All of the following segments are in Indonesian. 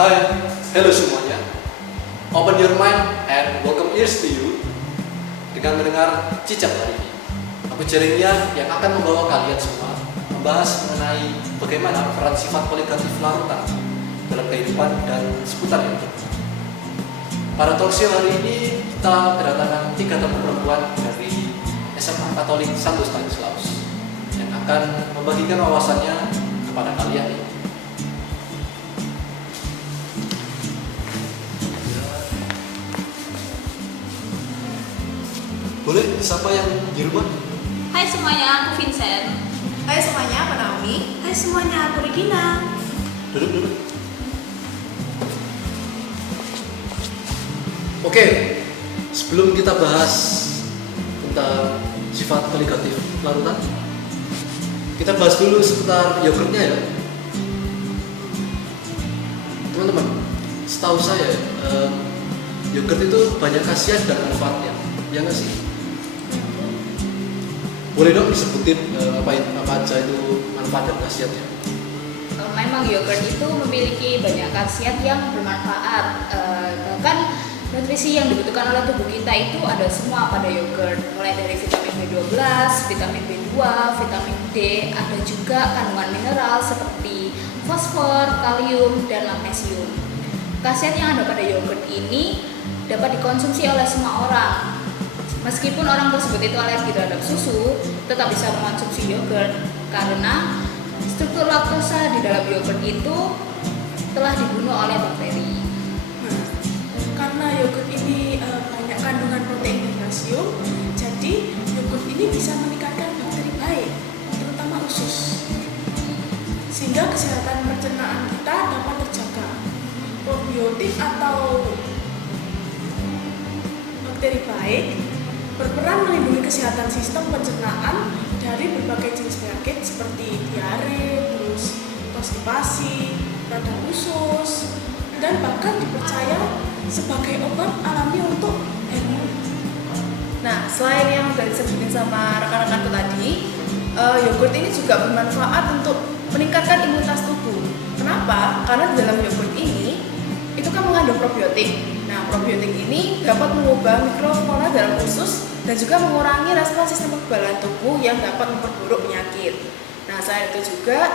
Hai, hello semuanya. Open your mind and welcome ears to you dengan mendengar Cicak hari ini. Aku jaringnya yang akan membawa kalian semua membahas mengenai bagaimana peran sifat poligatif larutan dalam kehidupan dan seputar itu. Pada talkshow hari ini kita kedatangan 3 tamu perempuan dari SMA Katolik Santo Stanislaus yang akan membagikan wawasannya kepada kalian. Boleh siapa yang di rumah? Hai semuanya, aku Vincent. Hai semuanya, aku Naomi. Hai semuanya, aku Regina. Duduk. Oke, sebelum kita bahas tentang sifat poligatif larutan, kita bahas dulu seputar yogurtnya ya. Teman-teman, setahu saya yogurt itu banyak khasiat dan manfaatnya, ya nggak sih? Boleh dong disebutin apa aja itu manfaat dan khasiatnya? Memang yogurt itu memiliki banyak khasiat yang bermanfaat. Bahkan nutrisi yang dibutuhkan oleh tubuh kita itu ada semua pada yogurt. Mulai dari vitamin B12, vitamin B2, vitamin D, ada juga kandungan mineral seperti fosfor, kalium, dan magnesium. Khasiat yang ada pada yogurt ini dapat dikonsumsi oleh semua orang. Meskipun orang tersebut itu alergi terhadap susu, tetap bisa mengonsumsi yogurt karena struktur laktosa di dalam yogurt itu telah dibunuh oleh bakteri. Karena yogurt ini banyak kandungan protein dan kalsium, jadi yogurt ini bisa meningkatkan bakteri baik, terutama usus, sehingga kesehatan pencernaan kita dapat terjaga. Probiotik atau bakteri baik berperan melindungi kesehatan sistem pencernaan dari berbagai jenis penyakit seperti diare, terus konstipasi, radang usus, dan bahkan dipercaya sebagai obat alami untuk hernia. Nah, selain yang udah disebutin sama rekan-rekanku tadi, yogurt ini juga bermanfaat untuk meningkatkan imunitas tubuh. Kenapa? Karena di dalam yogurt ini itu kan mengandung probiotik. Nah, probiotik ini dapat mengubah mikroflora dalam usus dan juga mengurangi respon sistem kekebalan tubuh yang dapat memperburuk penyakit. Nah, selain itu juga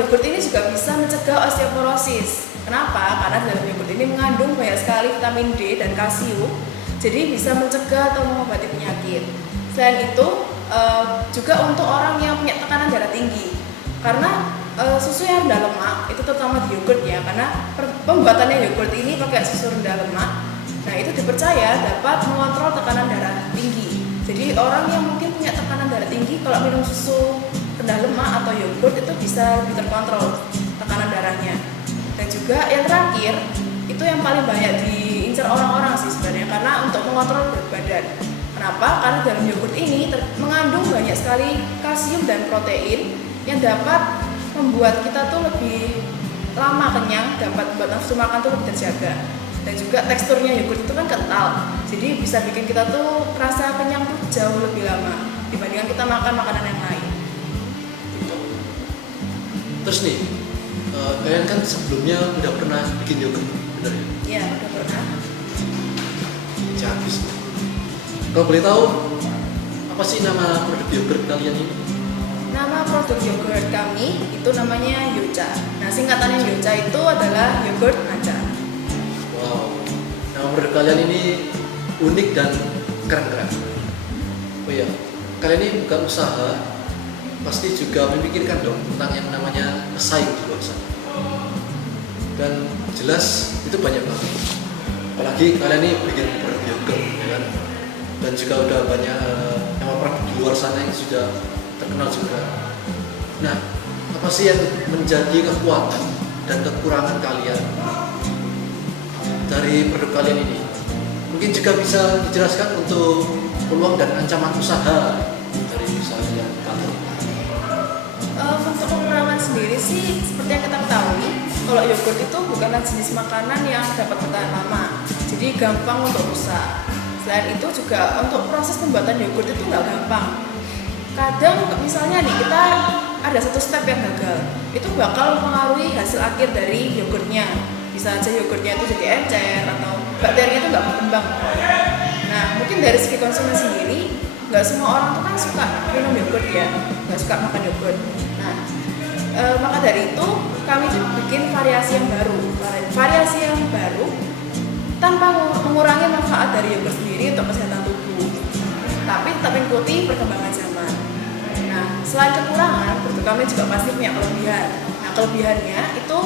yogurt ini juga bisa mencegah osteoporosis. Kenapa? Karena dalam yogurt ini mengandung banyak sekali vitamin D dan kalsium, jadi bisa mencegah atau mengobati penyakit. Selain itu, juga untuk orang yang punya tekanan darah tinggi, karena susu yang rendah lemak itu terutama di yogurt ya, karena pembuatannya yogurt ini pakai susu rendah lemak. Nah, itu dipercaya dapat mengontrol tekanan darah tinggi. Jadi orang yang mungkin punya tekanan darah tinggi kalau minum susu rendah lemak atau yogurt itu bisa lebih terkontrol tekanan darahnya. Dan juga yang terakhir itu yang paling banyak diincar orang-orang sih sebenarnya, karena untuk mengontrol berat badan. Kenapa? Karena dalam yogurt ini mengandung banyak sekali kalsium dan protein yang dapat membuat kita tuh lebih lama kenyang, dapat membuat nafsu makan tuh lebih terjaga. Dan juga teksturnya yogurt itu kan kental, jadi bisa bikin kita tuh rasa kenyang tuh jauh lebih lama dibandingkan kita makan makanan yang lain. Terus nih, kalian kan sebelumnya udah pernah bikin yogurt, bener ya? Iya, udah pernah. Habis. Kalau boleh tahu, apa sih nama produk yogurt kalian ini? Nama produk yogurt kami itu namanya Yocha. Nah, singkatannya Yocha itu adalah yogurt matcha. Wow, nama produk kalian ini unik dan keren-keren. Oh iya, kalian ini bukan usaha, pasti juga memikirkan dong tentang yang namanya pesaing di luar sana. Dan jelas itu banyak banget. Apalagi kalian ini bikin produk yogurt, ya kan? Dan juga udah banyak nama produk di luar sana yang sudah terkenal juga. Nah, apa sih yang menjadi kekuatan dan kekurangan kalian dari produk kalian ini? Mungkin juga bisa dijelaskan untuk peluang dan ancaman usaha dari usaha yang kalian. Untuk kekurangan sendiri sih, seperti yang kita ketahui, kalau yogurt itu bukanlah jenis makanan yang dapat bertahan lama, jadi gampang untuk rusak. Selain itu juga untuk proses pembuatan yogurt itu nggak gampang. Kadang misalnya nih kita ada satu step yang gagal, itu bakal mempengaruhi hasil akhir dari yogurtnya. bisa aja yogurtnya itu jadi encer atau bakterinya itu nggak berkembang. Nah mungkin dari segi konsumen sendiri, nggak semua orang tuh kan suka minum yogurt ya, nggak suka makan yogurt. Nah maka dari itu kami tuh bikin variasi yang baru tanpa mengurangi manfaat dari yogurt sendiri untuk kesehatan tubuh, tapi tetap mengikuti perkembangan zaman. Nah selain kekurangan, produk kami juga pasti punya kelebihan. Nah kelebihannya itu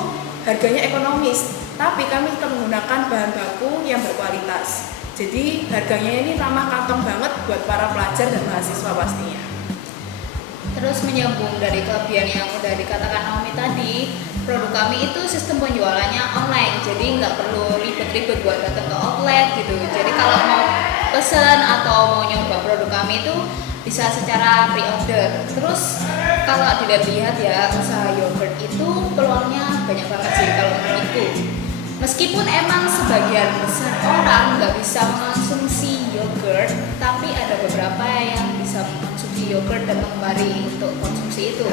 harganya ekonomis, tapi kami tetap menggunakan bahan baku yang berkualitas. Jadi harganya ini ramah kantong banget buat para pelajar dan mahasiswa pastinya. Terus menyambung dari kelebihan yang udah dikatakan Naomi tadi, produk kami itu sistem penjualannya online, jadi nggak perlu ribet-ribet buat datang ke outlet gitu. Jadi kalau mau pesen atau mau nyoba produk kami itu bisa secara pre-order. Terus kalau dilihat-lihat ya, usaha yogurt itu peluangnya banyak banget sih kalau menurutku. Meskipun emang sebagian besar orang nggak bisa mengonsumsi yogurt, tapi ada beberapa yang bisa mengonsumsi yogurt dan mengemari untuk konsumsi itu.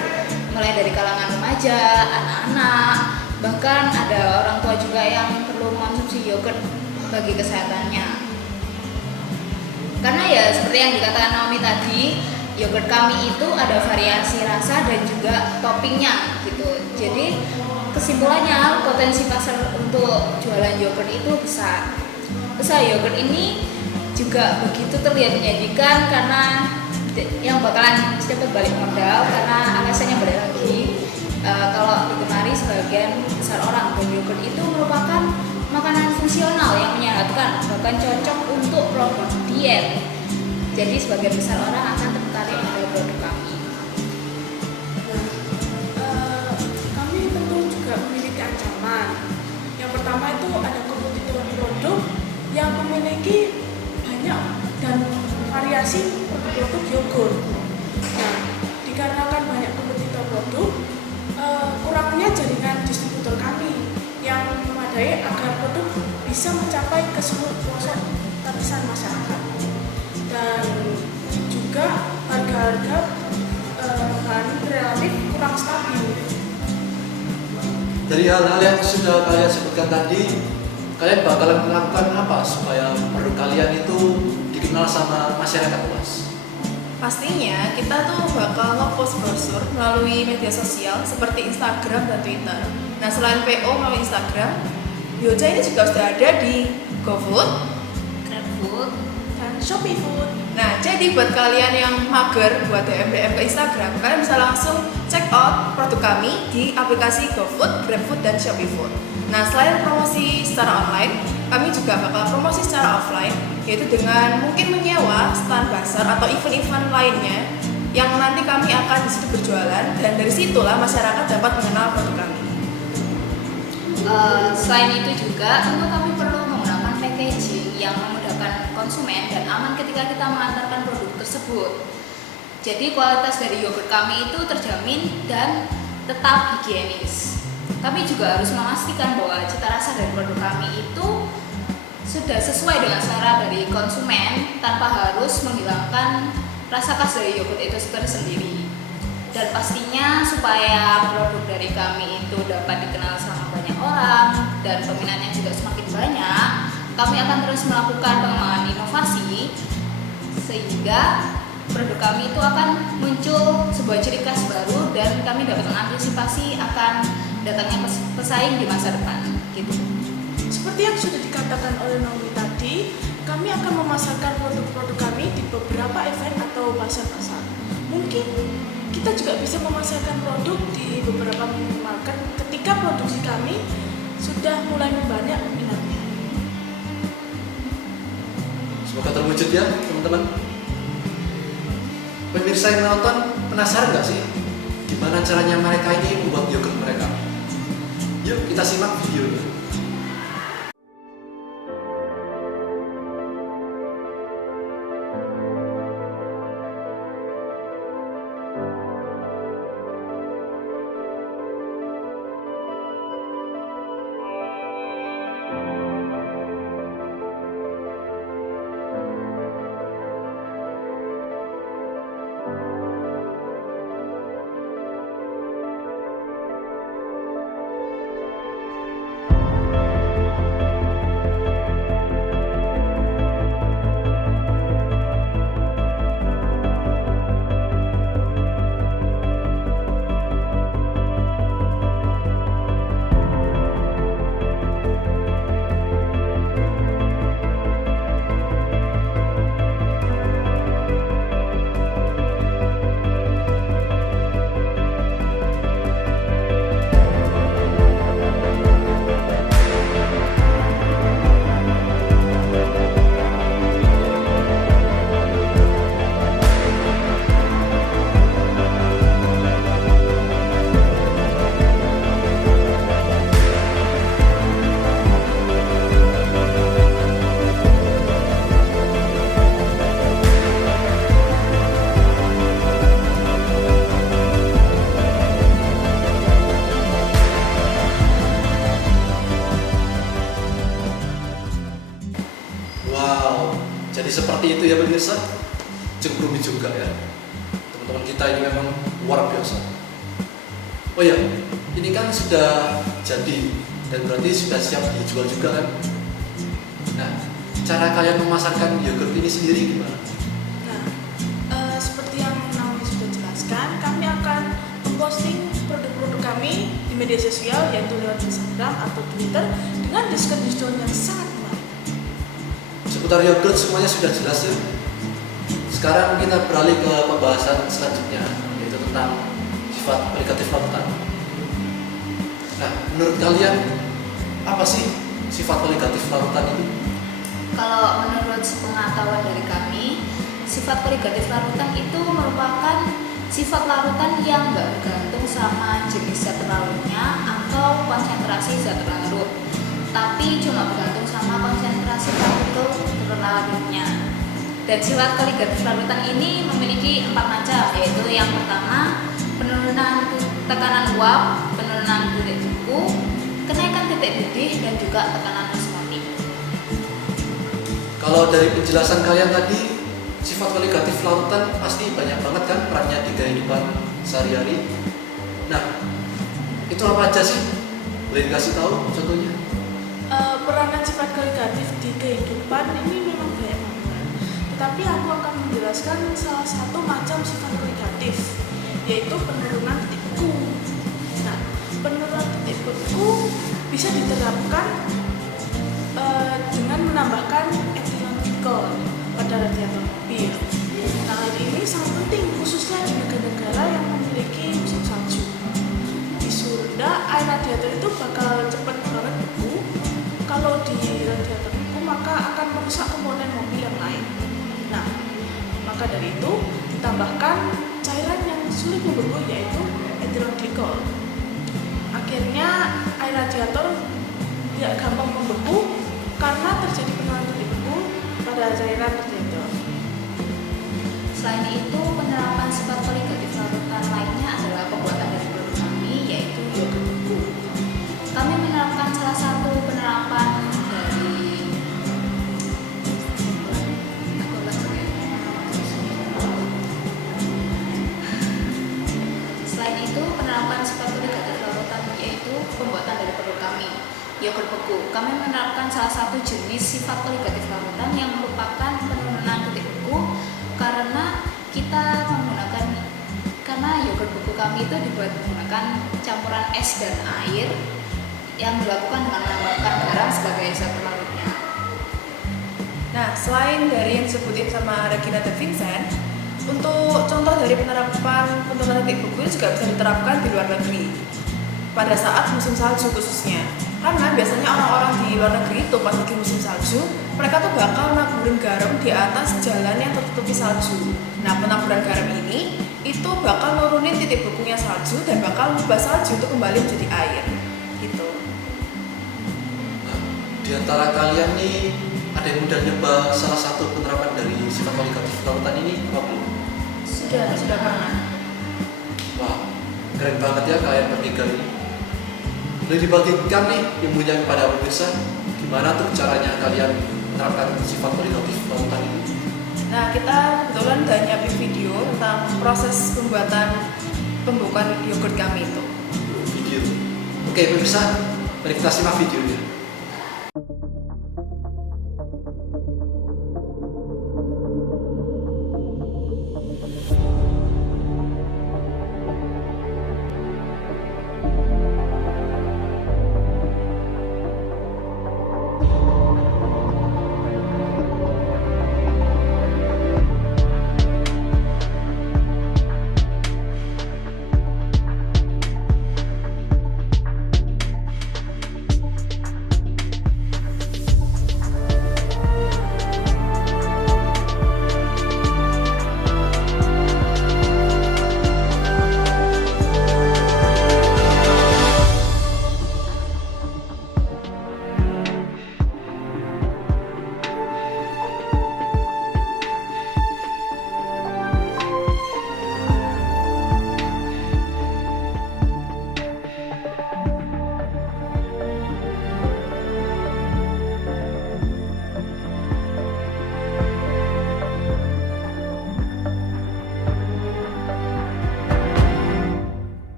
Mulai dari kalangan remaja, anak-anak, bahkan ada orang tua juga yang perlu mengonsumsi yogurt bagi kesehatannya. Karena ya seperti yang dikatakan Naomi tadi, yogurt kami itu ada variasi rasa dan juga toppingnya gitu. Jadi kesimpulannya potensi pasar untuk jualan yogurt itu besar. Usaha yogurt ini juga begitu terlihat menjanjikan karena yang bakalan cepat balik modal karena alasannya balik lagi. Kalau digemari sebagian besar orang, dan yogurt itu merupakan makanan fungsional yang menyehatkan, bahkan cocok untuk program diet. Jadi sebagian besar orang akan tertarik pada produk kami. Kami tentu juga memiliki ancaman. Yang pertama itu ada kompetitor produk yang memiliki banyak dan variasi produk yogurt. Nah, dikarenakan banyak kompetitor produk, kurangnya jaringan distributor kami yang memadai agar produk bisa mencapai ke seluruh pelosok lapisan masyarakat. Dan juga harga-harga bahan relatif kurang stabil. Dari hal-hal yang sudah kalian sebutkan tadi, kalian bakalan melakukan apa supaya produk kalian itu dikenal sama masyarakat luas? Pastinya kita tuh bakal nge-post brosur melalui media sosial seperti Instagram dan Twitter. Nah selain PO melalui Instagram, Bioja ini juga sudah ada di GoFood, GrabFood, Dan Shopee Food. Nah, jadi buat kalian yang mager buat DM ke Instagram, kalian bisa langsung check out produk kami di aplikasi GoFood, GrabFood, dan Shopee Food. Nah, selain promosi secara online, kami juga bakal promosi secara offline, yaitu dengan mungkin menyewa stand bazar atau event-event lainnya yang nanti kami akan di situ berjualan, dan dari situlah masyarakat dapat mengenal produk kami. Selain itu juga tentu kami perlu menggunakan packaging yang memudahkan konsumen dan aman ketika kita mengantarkan produk tersebut. Jadi kualitas dari yogurt kami itu terjamin dan tetap higienis. Kami juga harus memastikan bahwa cita rasa dari produk kami itu sudah sesuai dengan selera dari konsumen tanpa harus menghilangkan rasa khas dari yogurt itu sendiri. Dan pastinya supaya produk dari kami itu dapat dikenal sama banyak orang dan peminatnya juga semakin banyak, kami akan terus melakukan pengembangan inovasi sehingga produk kami itu akan muncul sebuah ciri khas baru dan kami dapat mengantisipasi akan datangnya pesaing di masa depan gitu. Seperti yang sudah dikatakan oleh Naomi tadi, kami akan memasarkan produk-produk kami di beberapa event atau pasar-pasar. Mungkin kita juga bisa memasarkan produk di beberapa minimarket ketika produksi kami sudah mulai membanyak minatnya. Semoga terwujud ya teman-teman. Pemirsa yang nonton penasaran nggak sih gimana caranya mereka ini membuat yogurt mereka? Yuk kita simak videonya. Jadi seperti itu ya pemirsa, cukup rumit juga ya. Teman-teman kita ini memang luar biasa. Oh ya, ini kan sudah jadi dan berarti sudah siap dijual juga kan. Nah, cara kalian memasarkan yogurt ini sendiri gimana? Nah, seperti yang Naomi sudah jelaskan, kami akan memposting produk-produk kami di media sosial yaitu lewat Instagram atau Twitter dengan diskon-diskon yang sangat menarik. Seputar yogurt semuanya sudah jelas ya. Sekarang kita beralih ke pembahasan selanjutnya, yaitu tentang sifat obligatif larutan. Nah, menurut kalian apa sih sifat obligatif larutan ini? Kalau menurut sepengetahuan dari kami, sifat koligatif larutan itu merupakan sifat larutan yang nggak bergantung sama jenis zat larutnya atau konsentrasi zat larut, tapi cuma bergantung sama konsentrasi partikel larutnya. Dan sifat koligatif larutan ini memiliki 4 macam, yaitu yang pertama penurunan tekanan uap, penurunan titik beku, kenaikan titik didih, dan juga tekanan osmotik. Kalau dari penjelasan kalian tadi, sifat koligatif larutan pasti banyak banget kan perannya di kehidupan sehari-hari. Nah, itu apa aja sih? Boleh dikasih tahu contohnya? Peranan sifat koligatif di kehidupan ini memang banyak banget. Tetapi aku akan menjelaskan salah satu macam sifat koligatif, yaitu penurunan titik beku. Nah, penurunan titik beku bisa diterapkan dengan menambahkan ethylene glycol pada radiator mobil. Nah, hal ini sangat penting khususnya di negara-negara yang memiliki musim salju. Di Sunda, air radiator itu bakal cepat banget beku. Kalau di radiator beku maka akan merusak komponen mobil yang lain. Nah, maka dari itu ditambahkan cairan yang sulit membeku yaitu ethylene glycol. Akhirnya air radiator tidak gampang membeku karena terjadi penurunan titik beku pada cairan radiator. Selain itu, penerapan sifat koligatif larutan lainnya adalah pembuatan dari produk kami, yaitu yogurt beku. Kami menerapkan salah satu penerapan dari Selain itu, penerapan sifat koligatif larutan yaitu pembuatan dari produk kami, yogurt beku. Kami menerapkan salah satu jenis sifat koligatif larutan yang merupakan penurunan titik beku karena yogurt beku kami itu dibuat menggunakan campuran es dan air yang dilakukan dengan menambahkan garam sebagai zat pelarutnya. Nah, selain dari yang disebutin sama Regina dan Vincent, untuk contoh dari penerapan penurunan titik beku ini juga bisa diterapkan di luar negeri pada saat musim salju khususnya. Karena biasanya orang-orang di luar negeri itu pas lagi musim salju, mereka tuh bakal naburin garam di atas jalan yang tertutupi salju. Nah, penaburan garam ini itu bakal nurunin titik bekunya salju dan bakal mengubah salju itu kembali menjadi air. Gitu. Nah, di antara kalian nih ada yang udah nyoba salah satu penerapan dari sifat koligatif larutan ini apa belum? Sudah pernah. Wah, keren banget ya kalian bertiga ini. Boleh dibagikan nih ilmunya kepada pemirsa, gimana tuh caranya kalian menerapkan sifat koligatif larutan ini? Nah, kita kebetulan udah nyiapin video tentang proses pembukaan yogurt kami itu. Video. Oke pemirsa, mari kita simak videonya.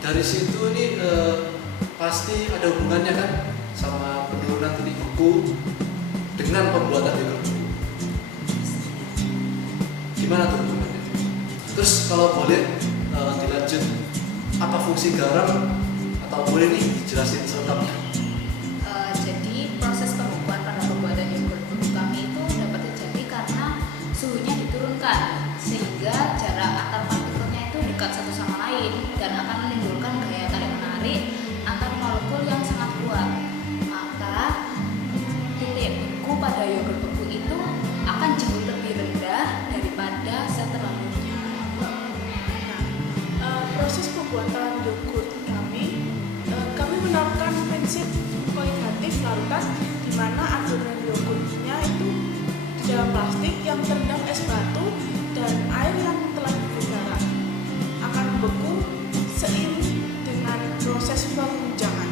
dari situ ini pasti ada hubungannya kan sama penurunan titik beku dengan pembuatan yogurt beku. Gimana tuh hubungannya? Terus kalau boleh dilanjut, apa fungsi garam, atau boleh nih dijelasin selengkapnya? Jadi proses pembekuan pada pembuatan yogurt beku kami itu dapat terjadi karena suhunya diturunkan sehingga jarak antar partikelnya itu dekat satu sama lain dan akan menimbulkan gaya tarik menarik antar molekul yang sangat kuat. Maka titik beku pada yogurt beku itu akan jauh lebih rendah daripada setelahnya. Proses pembuatan yogurt kami menerapkan prinsip kohidratif larutan di mana adonan yogurtnya itu di dalam plastik yang terendam es batu dan air yang telah diberi garam akan membeku seiring dengan proses pengujangan.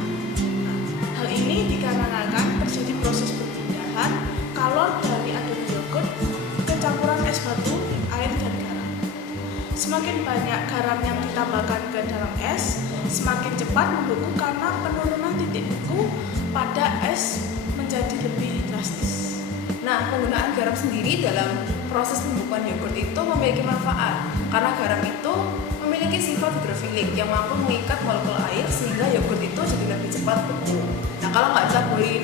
Hal ini dikarenakan terjadi proses perpindahan kalor dari adonan yogurt ke campuran es batu, air, dan garam. Semakin banyak garam yang ditambahkan ke dalam es, semakin cepat membeku karena penurunan titik beku pada es menjadi lebih drastis. Nah, penggunaan garam sendiri dalam proses pembekuan yogurt itu memiliki manfaat karena garam itu memiliki sifat hidrofilik yang mampu mengikat molekul air sehingga yogurt itu jadi lebih cepat beku. Nah, kalau nggak ditambahin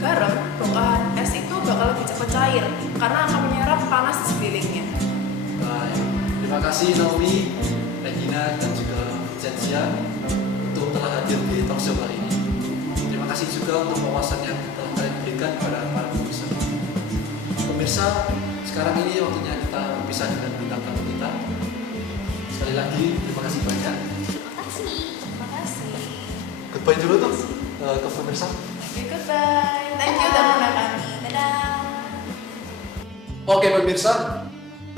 garam, bongkahan es itu bakal lebih cepat cair karena akan menyerap panas di sekelilingnya. Baik, terima kasih Naomi, Regina, dan juga Vincentia untuk telah hadir di talkshow kali ini. Terima kasih juga untuk wawasan yang telah kalian berikan kepada para pemirsa. Pemirsa, sekarang ini waktunya kita berpisah dengan bintang tamu kita. Sekali lagi, terima kasih banyak. Terima kasih. Goodbye dulu tuh ke pemirsa. Goodbye. Thank you udah mengundang kami. Dadah. Oke pemirsa,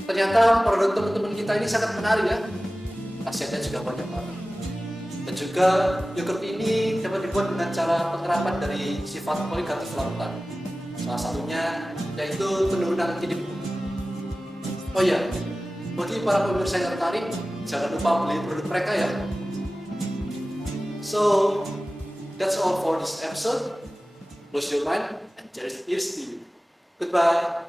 ternyata produk teman-teman kita ini sangat menarik ya. Khasiatnya juga banyak banget. Dan juga yogurt ini dapat dibuat dengan cara penerapan dari sifat kohidratif larutan. Salah satunya yaitu penurunan titik beku. Oh iya, bagi para pemirsa yang tertarik, jangan lupa beli produk mereka ya. So, that's all for this episode. Close your mind and cheers to you. Goodbye.